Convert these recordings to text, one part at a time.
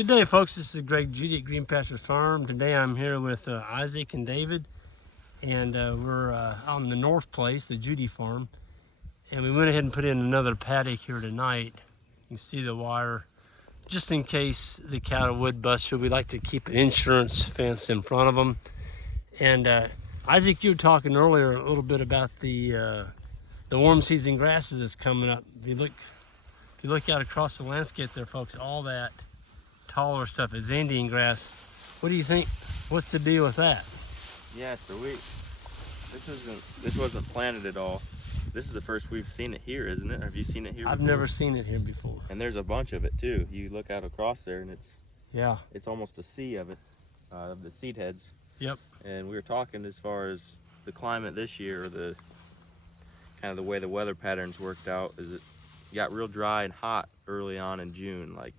Good day, folks. This is Greg Judy at Green Pastures Farm. Today I'm here with Isaac and David, and we're on the North Place, the Judy farm, and we went ahead and put in another paddock here tonight. You can see the wire. Just in case the cattle would bust through, we like to keep an insurance fence in front of them. And Isaac, you were talking earlier a little bit about the warm season grasses that's coming up. If you look out across the landscape there, folks, all that taller stuff is Indian grass. What do you think? What's the deal with that? Yeah, so this wasn't planted at all. This is the first we've seen it here, isn't it? Have you seen it here? I've never seen it here before. And there's a bunch of it too. You look out across there, and it's almost a sea of it, of the seed heads. Yep. And we were talking as far as the climate this year, or the kind of the way the weather patterns worked out, is it got real dry and hot early on in June. Like,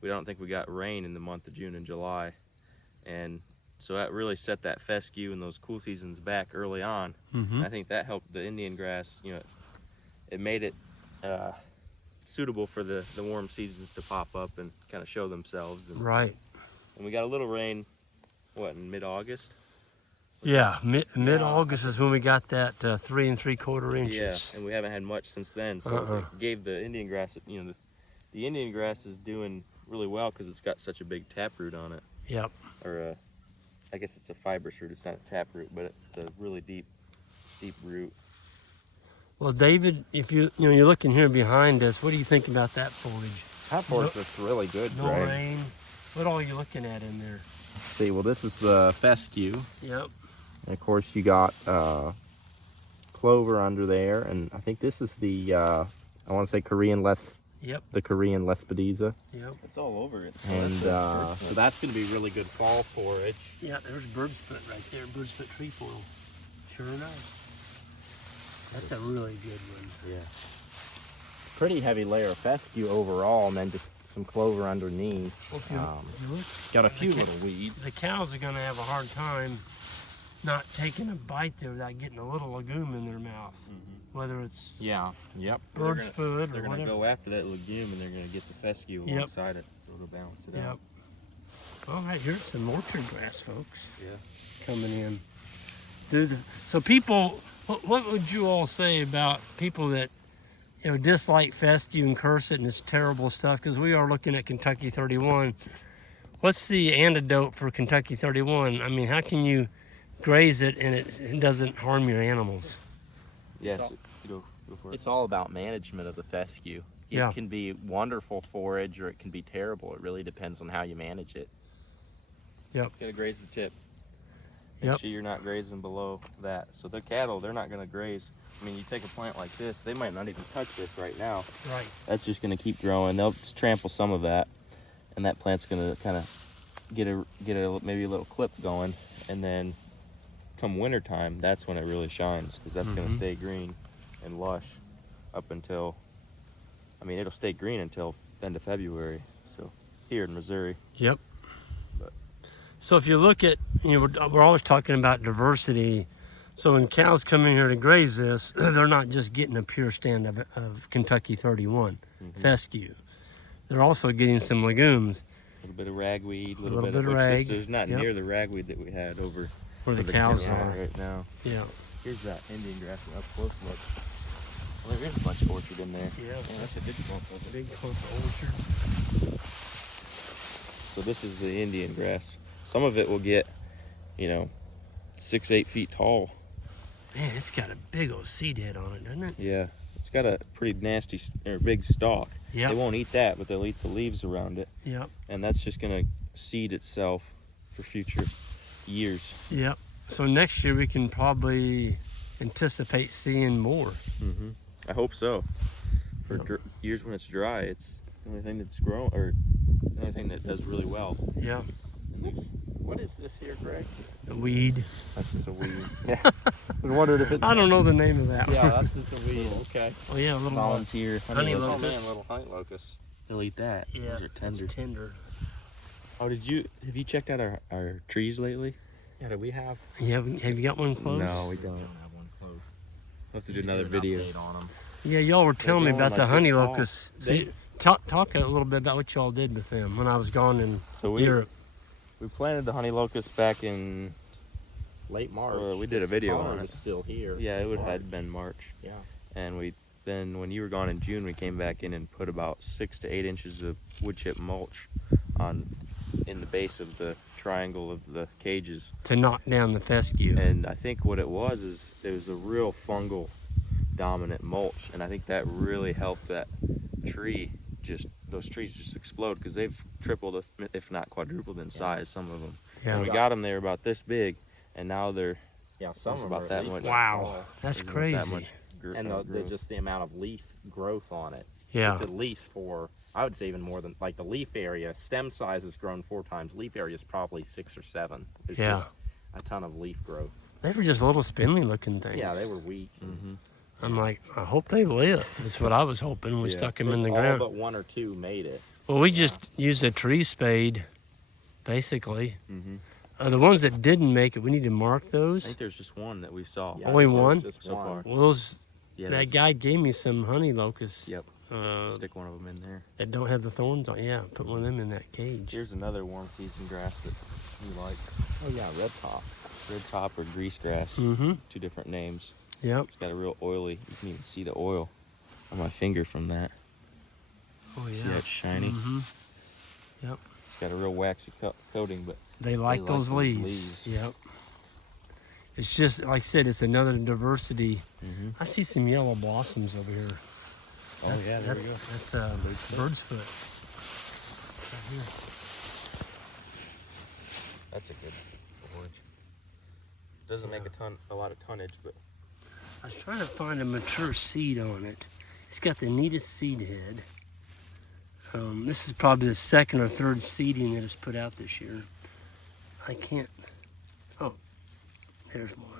we don't think we got rain in the month of June and July, and so that really set that fescue and those cool seasons back early on. Mm-hmm. I think that helped the Indian grass. You know, it made it suitable for the warm seasons to pop up and kind of show themselves. And, right. And we got a little rain, what, in mid-August? Yeah, mid-August is when we got that 3 3/4 inches. Yeah, and we haven't had much since then. So it gave the Indian grass, you know, the Indian grass is doing really well because it's got such a big taproot on it. Yep. Or I guess it's a fibrous root. It's not a taproot, but it's a really deep root. Well, David, if you're looking here behind us, what do you think about that foliage? That foliage looks really good, no Greg. rain. What all are you looking at in there? See, well, this is the fescue. Yep. And of course, you got clover under there, and I think this is the I want to say Korean the Korean Lespedeza. Yep. It's all over it. And so that's going to be really good fall forage. Yeah, there's bird spit right there, bird spit trefoil. Sure enough. That's a really good one. Yeah. Pretty heavy layer of fescue overall, and then just some clover underneath. Well, got a few little weeds. The cows are going to have a hard time not taking a bite there without getting a little legume in their mouth. Mm-hmm. Whether it's bird's food or they're going to go after that legume, and they're going to get the fescue alongside it, so it'll balance it out. All right, here's some orchard grass, folks. Yeah. Coming in. So people, what would you all say about people that dislike fescue and curse it and it's terrible stuff? Because we are looking at Kentucky 31. What's the antidote for Kentucky 31? I mean, how can you graze it and it doesn't harm your animals? Yes, go for it. It's all about management of the fescue. It can be wonderful forage or it can be terrible. It really depends on how you manage it. Yep. Gotta graze the tip. Make sure you're not grazing below that. So the cattle, they're not gonna graze. I mean, you take a plant like this, they might not even touch this right now. Right. That's just gonna keep growing. They'll just trample some of that, and that plant's gonna kind of get maybe a little clip going, and then come winter time, that's when it really shines, because that's going to stay green and lush up until, I mean, it'll stay green until end of February, so here in Missouri. Yep. So if you look at, we're always talking about diversity. So when cows come in here to graze this, they're not just getting a pure stand of Kentucky 31 fescue. They're also getting some legumes. A little bit of ragweed, a little bit of rag. There's not near the ragweed that we had over where the cows are right now. Yeah. Here's that Indian grass up close look. Well, there is a bunch of orchard in there. Yeah, that's a good clump of it. Big clump of orchard. So this is the Indian grass. Some of it will get, 6-8 feet tall. Man, it's got a big old seed head on it, doesn't it? Yeah, it's got a pretty nasty or big stalk. Yeah. They won't eat that, but they'll eat the leaves around it. Yeah. And that's just gonna seed itself for future years. Yeah. So next year we can probably anticipate seeing more. I hope so. For years when it's dry, it's the only thing that's grown, or the only thing that does really well. Yeah. What is this here, Greg? A weed. That's just a weed. Yeah. I wondered if it's... I don't know the name of that. Yeah, that's just a weed. Okay. Oh yeah, a little volunteer honey locust. Oh man, little honey locust. They'll eat that. Yeah, those are tender. it's tender. Oh, have you checked out our trees lately? Yeah, do we have? Have you got one close? No, we don't. Have one close. We'll have to do another video. On them. Yeah, y'all were telling me about like the honey this tall. locust. talk a little bit about what y'all did with them when I was gone in So we Europe. planted the honey locust back in Late March. we did a video Summer on was it. still here. Yeah, it would March. have been March. Yeah. And then when you were gone in June, we came back in and put about 6 to 8 inches of wood chip mulch in the base of the triangle of the cages To knock down the fescue. And I think what it was is it was a real fungal dominant mulch, and I think that really helped that those trees just explode, because they've tripled, if not quadrupled in size, some of them. Yeah. And we got them, they were about this big, and now they're Some of them about are that at least much. that Wow. tall. That's there's crazy. that much And growth. just the amount of leaf growth on it. Yeah. It's at least I would say even more than, like, the leaf area, stem size has grown 4 times. Leaf area is probably 6 or 7. It's Yeah. just a ton of leaf growth. They were just little spindly looking things. Yeah, they were weak. Mm-hmm. I'm like, I hope they live. That's what I was hoping when we Yeah. stuck them in the All ground. but 1 or 2 made it. Well, we just used a tree spade, basically. Mm-hmm. The ones that didn't make it, we need to mark I those. think there's just one that we saw. Yeah, Only I think there was one? just So far. Well, those, Yeah, that there's- guy gave me some honey locusts. Yep. Stick one of them in there. That don't have the thorns on. Yeah, put one of them in that cage. Here's another warm season grass that you like. Oh yeah, red top. Red top or grease grass. Mm-hmm. 2 different names. Yep. It's got a real oily, you can even see the oil on my finger from that. Oh yeah. See how it's shiny? Mm-hmm. It's got a real waxy coating, but They like like those those leaves. leaves. Yep. It's just like I said. It's another diversity. I see some yellow blossoms over here. Oh yeah, there we go. That's bird's foot. Right here. That's a good orange. Doesn't make a lot of tonnage, but I was trying to find a mature seed on it. It's got the neatest seed head. This is probably the 2nd or 3rd seeding that it's put out this year. I can't. Oh, there's one.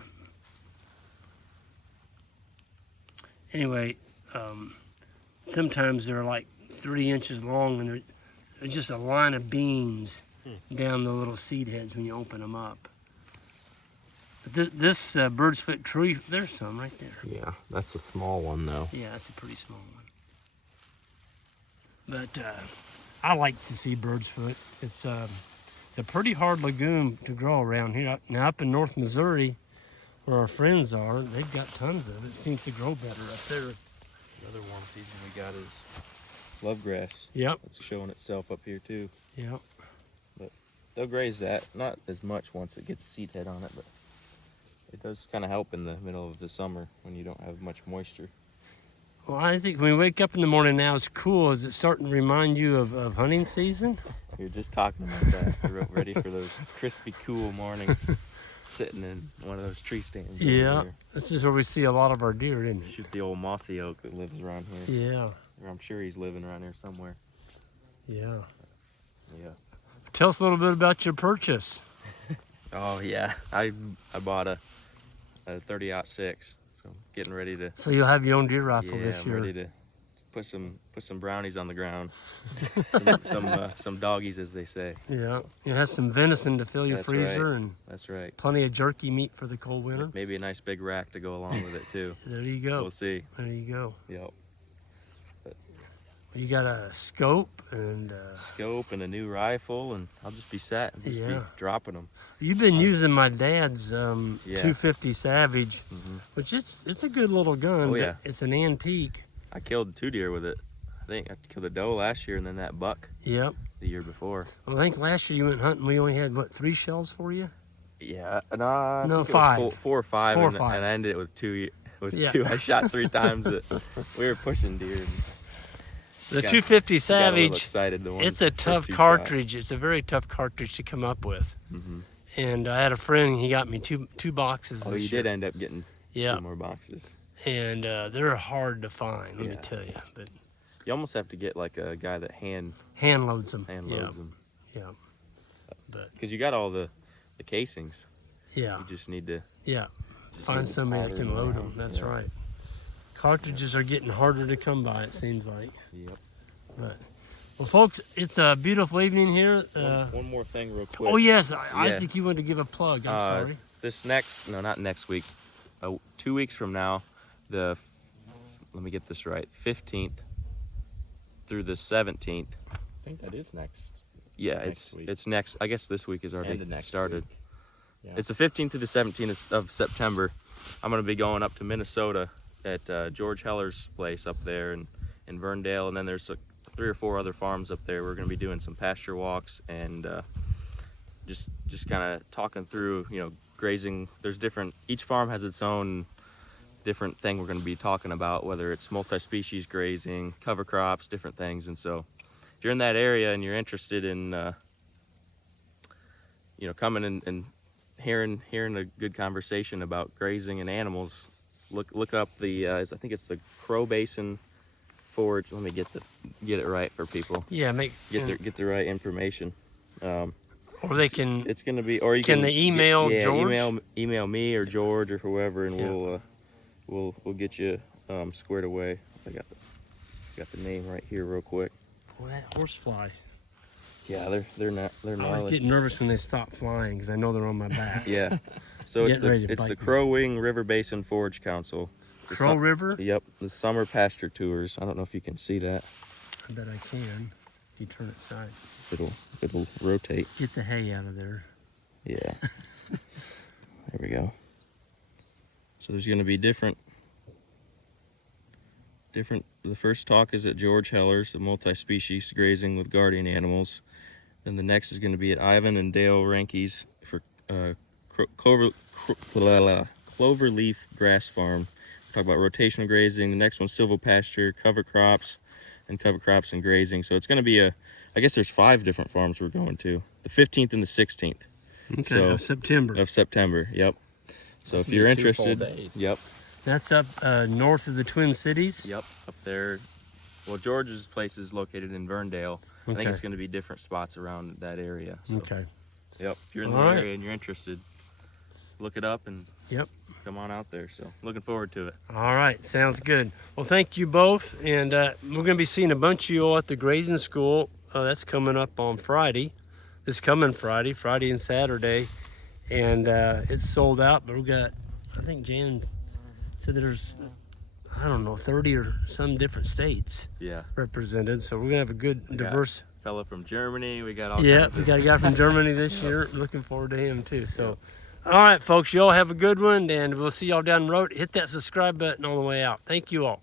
Anyway, sometimes they're like 3 inches long, and they're just a line of beans down the little seed heads when you open them up. But this bird's foot tree, there's some right there. Yeah, that's a small one though. Yeah, that's a pretty small one. But I like to see bird's foot. It's a pretty hard legume to grow around here. Now up in North Missouri, where our friends are, they've got tons of it. It seems to grow better up there. another warm season we got is lovegrass. Yep. It's showing itself up here too. Yep. They'll graze that, not as much once it gets seed head on it, but it does kind of help in the middle of the summer when you don't have much moisture. Well, I think when we wake up in the morning now, it's cool. Is it starting to remind you of hunting season? We were just talking about that. We're ready for those crispy, cool mornings, sitting in one of those tree stands. over Yeah. here. This is where we see a lot of our deer, isn't it? Shoot the old mossy oak that lives around here. Yeah. Or I'm sure he's living around here somewhere. Yeah. Yeah. Tell us a little bit about your purchase. Oh yeah, I bought a 30-06. So I'm getting ready to. So you'll have your own deer rifle Yeah, this I'm year. ready to put some brownies on the ground. some doggies, as they say. Yeah. You have some venison to fill your That's freezer right. and That's right. plenty of jerky meat for the cold winter. Maybe a nice big rack to go along with it too. There you go. We'll see. There you go. Yep. You got a scope and Scope and a new rifle, and I'll just be be Yeah. dropping them. you've been using my dad's Yeah. 250 Savage, which it's a good little gun. Oh, but yeah. It's an antique. I killed 2 deer with it. I think I killed a doe last year and then that buck Yep. the year before. Well, I think last year you went hunting. We only had what, 3 shells for you? Yeah, I No, think it was 5. 4 or 5, 4 or and, 5. and I ended it with 2. Yeah. 2. I shot 3 times. We were pushing deer. And The got- 250 we got a little Savage. excited the It's a tough cartridge. It's a very tough cartridge to come up with. Mm-hmm. And I had a friend. He got me two boxes. Oh, this you year. did end up getting 2 more boxes. And they're hard to find. Let me Yeah. tell you. But You almost have to get like a guy that hand hand loads them. loads them. Yeah. But Because you got all the casings. yeah. You just need to Yeah. just Find need to somebody that pattern can load them. around. That's Yeah. right. Cartridges are getting harder to come by, it seems like. Yep. But well, folks, it's a beautiful evening here. One more thing real quick. Oh yes, Isaac, you wanted to give a plug. I'm sorry. This not next week, 2 weeks from now, let me get this right, 15th through the 17th. I think that is next. Yeah, Next week. it's next. I guess this week is already End of next started. week. Yeah. It's the 15th to the 17th of September. I'm going to be going up to Minnesota at George Heller's place up there in Verndale, and then there's 3 or 4 other farms up there. We're going to be doing some pasture walks and just kind of talking through, you know, grazing. There's different. Each farm has its own different thing we're going to be talking about, whether it's multi-species grazing, cover crops, different things. And so, if you're in that area and you're interested in, you know, coming and hearing a good conversation about grazing and animals, look up the I think it's the Crow Basin Forage. Let me get it right for people. Yeah, Get the right information. or they can. It's going to be, or you Can they email George? Email me or George or whoever, and Yeah. we'll get you squared away. I got the name right here real quick. Boy, that horsefly. Yeah, they're I was gnarly. getting nervous when they stopped flying because I know they're on my back. Yeah. So it's Getting ready to the bite me. Crow Wing River Basin Forage Council. The Crow River? Yep, the summer pasture tours. I don't know if you can see that. I bet I can. If you turn it side. It'll rotate. Get the hay out of there. Yeah. There we go. So there's going to be different. The first talk is at George Heller's, the multi-species grazing with guardian animals. Then the next is going to be at Ivan and Dale Ranke's for cloverleaf grass farm. Talk about rotational grazing. The next one's silvopasture, cover crops and grazing. So it's going to be I guess there's 5 different farms we're going to. The 15th and the 16th. Okay, So- of September. Of September. Yep. So That's if you're gonna be 2 full interested, days. yep. That's up north of the Twin Cities? Yep, up there. Well, George's place is located in Verndale. I think Okay. it's going to be different spots around that area. So, Okay. Yep. If you're in All the right. area and you're interested, look it up and Yep. come on out there. So, looking forward to it. All right, sounds good. Well, thank you both. And we're going to be seeing a bunch of you all at the grazing school. That's coming up on Friday. This coming Friday and Saturday. And it's sold out, but we got, I think Jan said there's, I don't know, 30 or some different states Yeah. represented. So we're going to have a good, We got diverse. Fella from Germany. We got all Yeah, kinds we of. got a guy from Germany this year. Looking forward to him too. So, all right, folks, y'all have a good one, and we'll see y'all down the road. Hit that subscribe button on the way out. Thank you all.